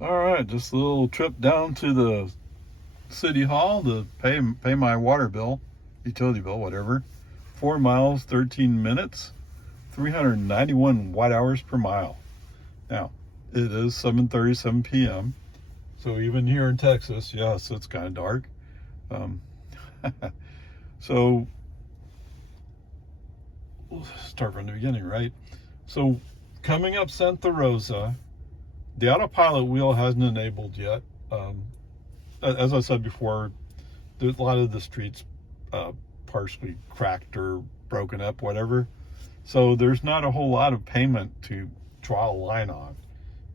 All right, just a little trip down to the city hall to pay my water bill, utility bill, whatever. 4 miles, 13 minutes, 391 watt hours per mile. Now, it is 7:37 p.m. So even here in Texas, yes, it's kind of dark. Um, so we'll start from the beginning, right? So coming up Santa Rosa, the autopilot wheel hasn't enabled yet. As I said before, there's a lot of the streets partially cracked or broken up, whatever. So there's not a whole lot of pavement to draw a line on.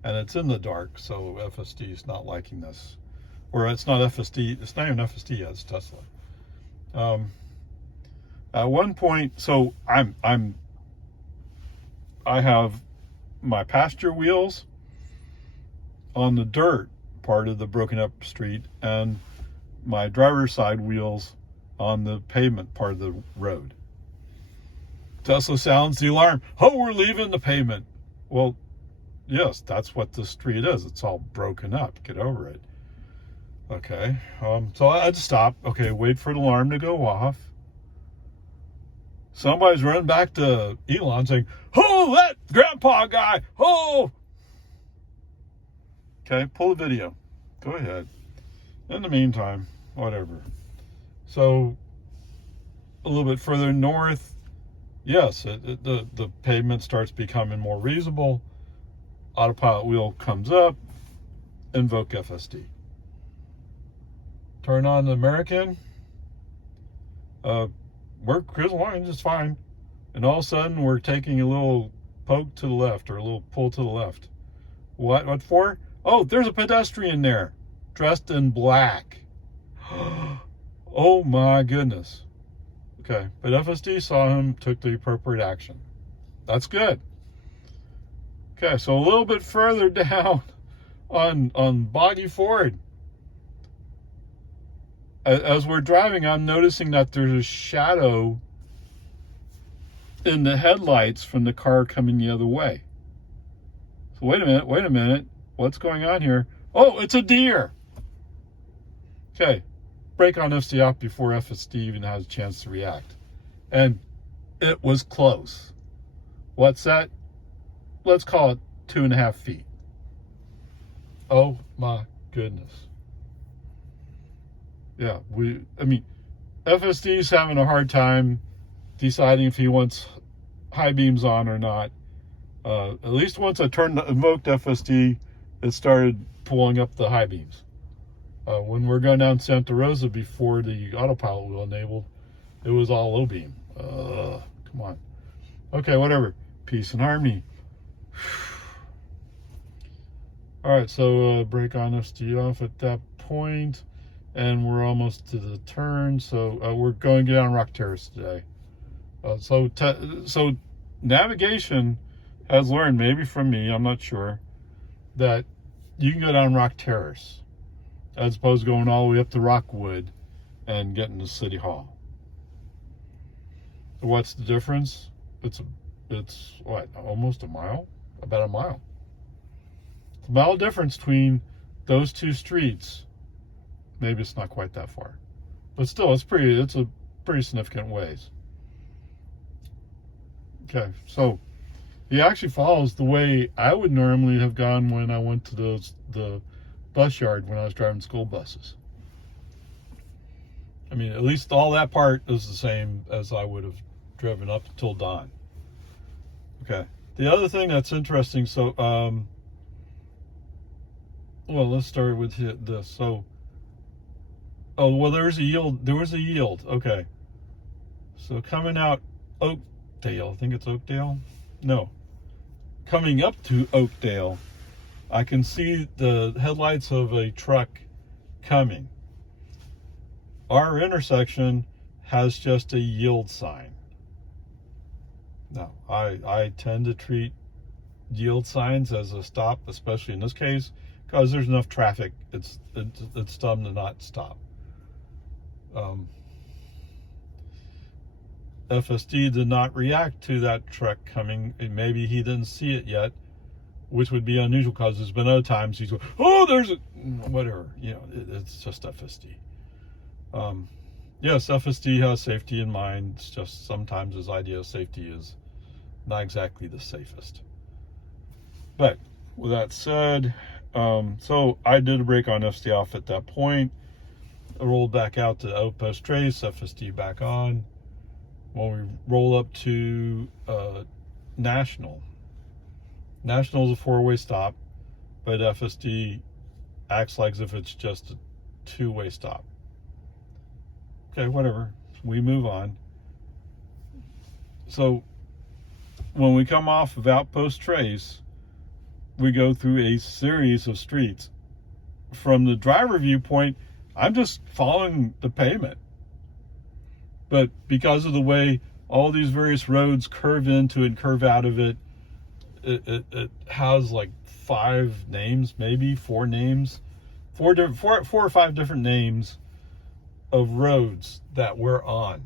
And it's in the dark, so FSD is not liking this. Or it's not FSD, it's not even FSD yet, it's Tesla. At one point, so I have my passenger wheels on the dirt part of the broken up street and my driver's side wheels on the pavement part of the road. Tesla sounds the alarm. Oh, we're leaving the pavement. Well, yes, that's what the street is. It's all broken up. Get over it. Okay. So I'd stop. Okay, wait for the alarm to go off. Somebody's running back to Elon saying, "Oh, that grandpa guy! Oh!" Okay, pull the video. Go ahead. In the meantime, whatever. So a little bit further north, yes, the pavement starts becoming more reasonable. Autopilot wheel comes up. Invoke FSD. Turn on the American. We're cruising along just fine. And all of a sudden, we're taking a little poke to the left or a little pull to the left. What for? Oh, there's a pedestrian there, dressed in black. Oh my goodness. Okay, but FSD saw him, took the appropriate action. That's good. Okay, so a little bit further down on Boggy Ford, as we're driving, I'm noticing that there's a shadow in the headlights from the car coming the other way. So wait a minute. What's going on here? Oh, it's a deer. Okay, brake on FSD off before FSD even has a chance to react. And it was close. What's that? Let's call it 2.5 feet. Oh my goodness. Yeah, FSD's having a hard time deciding if he wants high beams on or not. At least once I invoked FSD, it started pulling up the high beams. When we're going down Santa Rosa before the autopilot wheel enabled, it was all low beam. Come on. Okay, whatever. Peace and harmony. All right, so brake on FSD off at that point, and we're almost to the turn. So we're going to get on Rock Terrace today. So navigation has learned, maybe from me, I'm not sure, that you can go down Rock Terrace as opposed to going all the way up to Rockwood and getting to City Hall. What's the difference? It's what, almost a mile? About a mile. It's a mile difference between those two streets. Maybe it's not quite that far, but still, it's a pretty significant ways. Okay, so he actually follows the way I would normally have gone when I went to the bus yard when I was driving school buses. I mean, at least all that part is the same as I would have driven up until dawn. Okay. The other thing that's interesting, so, well, let's start with this. So, oh, well, there was a yield. Okay. So coming out Oakdale, I think it's Oakdale? No. Coming up to Oakdale, I can see the headlights of a truck coming. Our intersection has just a yield sign. Now, I tend to treat yield signs as a stop, especially in this case, because there's enough traffic. It's dumb to not stop. FSD did not react to that truck coming. Maybe he didn't see it yet. which would be unusual because there's been other times he's going, oh, there's a whatever. It's just FSD. Yes, FSD has safety in mind. It's just sometimes his idea of safety is not exactly the safest. But with that said, so I did a break on FSD off at that point. I rolled back out to Outpost Trace, FSD back on. When we roll up to National. National is a 4-way stop, but FSD acts like as if it's just a 2-way stop. Okay, whatever. We move on. So when we come off of Outpost Trace, we go through a series of streets. From the driver viewpoint, I'm just following the pavement. But because of the way all these various roads curve into and curve out of it, it has like 5 names, maybe 4 names, 4 or 5 different names of roads that we're on.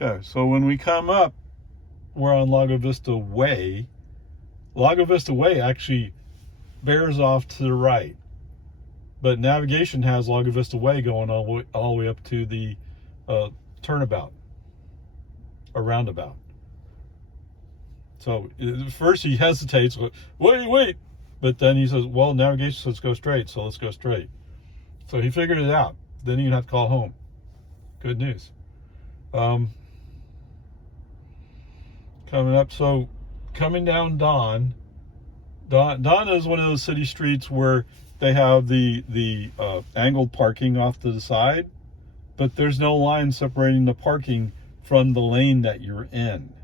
Okay, so when we come up, we're on Lago Vista Way. Lago Vista Way actually bears off to the right, but navigation has Lago Vista Way going all the way up to the turnabout, a roundabout. So first he hesitates, wait, but then he says, well, navigation says go straight, so let's go straight. So he figured it out. Then he didn't have to call home. Good news. Coming up, so coming down Don is one of those city streets where they have the angled parking off to the side, but there's no line separating the parking from the lane that you're in.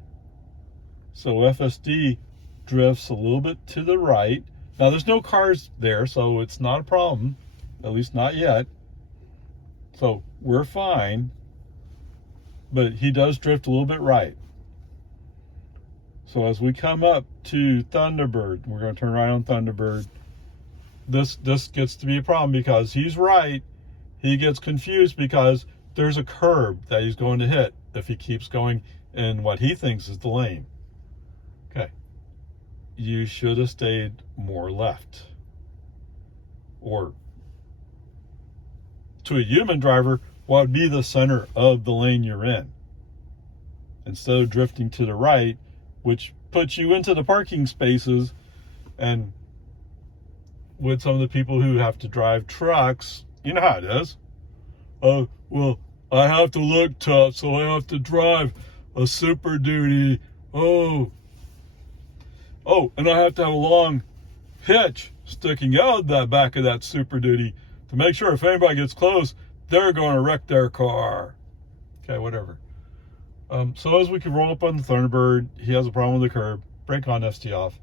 So FSD drifts a little bit to the right. Now there's no cars there, so it's not a problem, at least not yet. So we're fine, but he does drift a little bit right. So as we come up to Thunderbird, we're going to turn right on Thunderbird. This gets to be a problem because he's right. He gets confused because there's a curb that he's going to hit if he keeps going in what he thinks is the lane. Okay. You should have stayed more left. Or to a human driver, what would be the center of the lane you're in? Instead of drifting to the right, which puts you into the parking spaces, and with some of the people who have to drive trucks, you know how it is. Oh, well, I have to look tough, so I have to drive a Super Duty. Oh, and I have to have a long hitch sticking out of the back of that Super Duty to make sure if anybody gets close, they're going to wreck their car. Okay, whatever. So as we can roll up on the Thunderbird, he has a problem with the curb. Brake on, FSD off.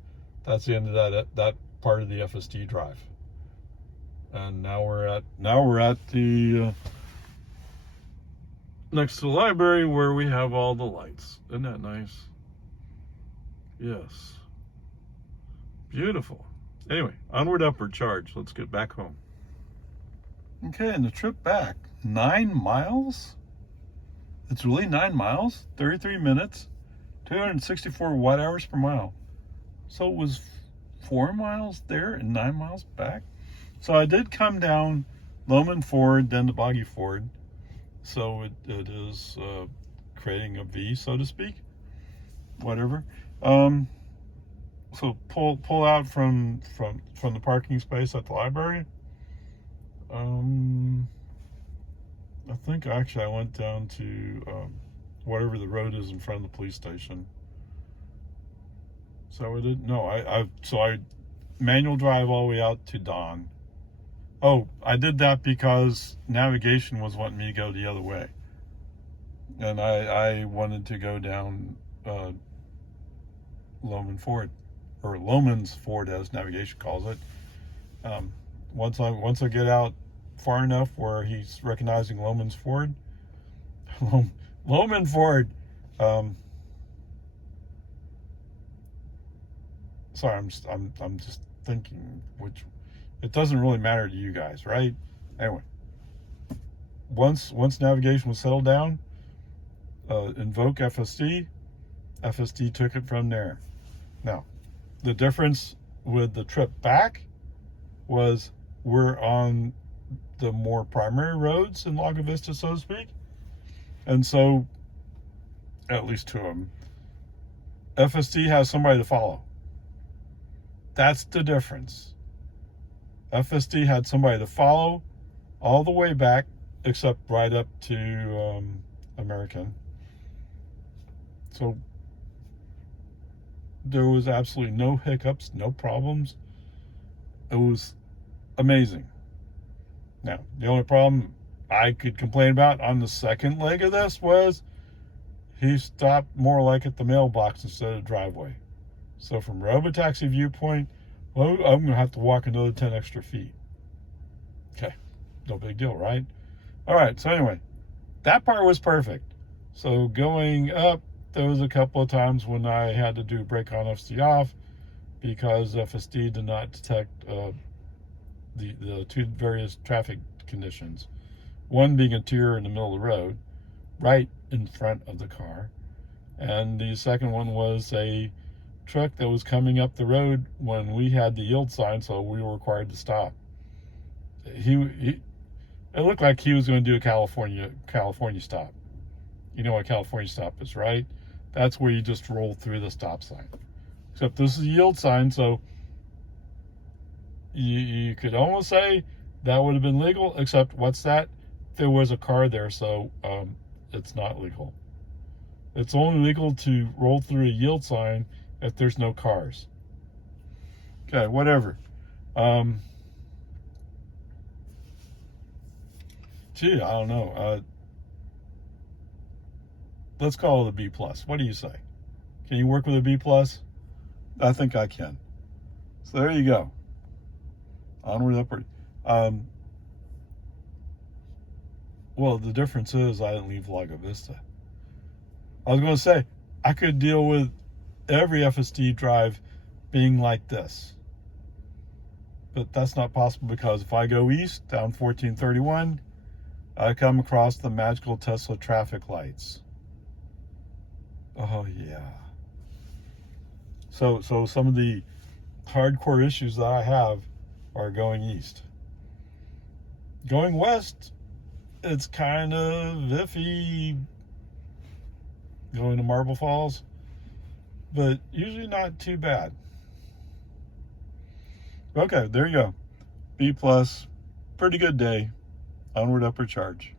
That's the end of that part of the FSD drive. And now we're at the next to the library where we have all the lights. Isn't that nice? Yes. Beautiful. Anyway, onward, upward, charge. Let's get back home. Okay, and the trip back, 9 miles? It's really 9 miles, 33 minutes, 264 watt hours per mile. So it was 4 miles there and 9 miles back. So I did come down Loman Ford, then the Boggy Ford. So it is creating a V, so to speak. Whatever. So pull out from the parking space at the library. I think actually I went down to whatever the road is in front of the police station. So I did no, I manual drive all the way out to Don. Oh, I did that because navigation was wanting me to go the other way, and I wanted to go down Loman Ford, or Loman's Ford as navigation calls it. Once I get out far enough where he's recognizing Loman's Ford, Loman Ford. Sorry, I'm just thinking which. It doesn't really matter to you guys, right? Anyway, once navigation was settled down, invoke FSD. FSD took it from there. Now, The difference with the trip back was we're on the more primary roads in Lago Vista, so to speak. And so, at least two of them, FSD has somebody to follow. That's the difference. FSD had somebody to follow all the way back, except right up to American. So there was absolutely no hiccups, no problems. It was amazing. Now, the only problem I could complain about on the second leg of this was he stopped more like at the mailbox instead of driveway. So from robotaxi viewpoint, well, I'm going to have to walk another 10 extra feet. Okay, no big deal, right? All right, so anyway, that part was perfect. So going up, there was a couple of times when I had to do brake on, FSD off, because FSD did not detect the two various traffic conditions. One being a deer in the middle of the road, right in front of the car. And the second one was a truck that was coming up the road when we had the yield sign, so we were required to stop. It looked like he was going to do a California stop. You know what California stop is, right? That's where you just roll through the stop sign. Except this is a yield sign, so you could almost say that would have been legal, except what's that? There was a car there, so it's not legal. It's only legal to roll through a yield sign if there's no cars. Okay, whatever. Gee, I don't know. Let's call it a B+. What do you say? Can you work with a B+? I think I can. So there you go. Onward, upward. Well, the difference is I didn't leave Lago Vista. I was going to say, I could deal with every FSD drive being like this. But that's not possible, because if I go east down 1431, I come across the magical Tesla traffic lights. Oh, yeah. So some of the hardcore issues that I have are going east. Going west, it's kind of iffy going to Marble Falls, but usually not too bad. Okay, there you go. B+, pretty good day. Onward, upward charge.